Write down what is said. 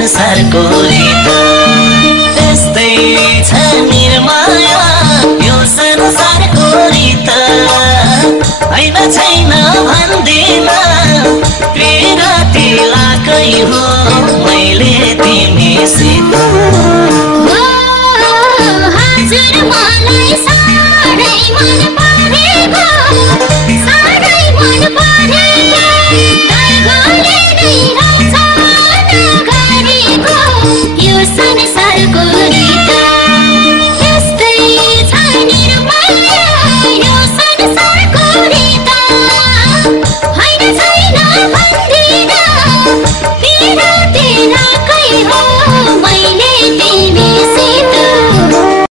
संसारको रीत यस्तै छ निर्माया यो संसारको रीत हैन छैन भन्दिन प्रेम तिलकै हो मैले तिमीसित हजुर मलाई साह्रै मन परेको साह्रै मन परेको गाईगोले नै रक्षा नगरेको यो संसारको रीत यस्तै छ निर्माया यो संसारको रीत हैन छैन भन्दिन